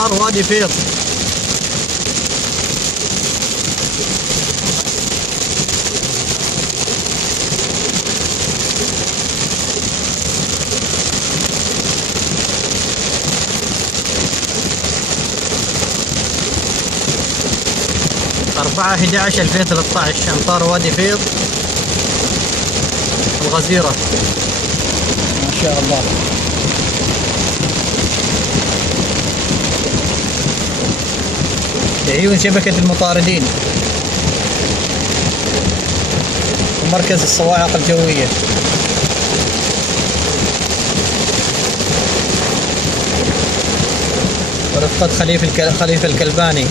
شنطار وادي فيض. أربعة 11/2013 شنطار وادي فيض الغزيرة. ما شاء الله. لعيون شبكة المطاردين ومركز الصواعق الجوية. ورفقة خليفة الكلباني.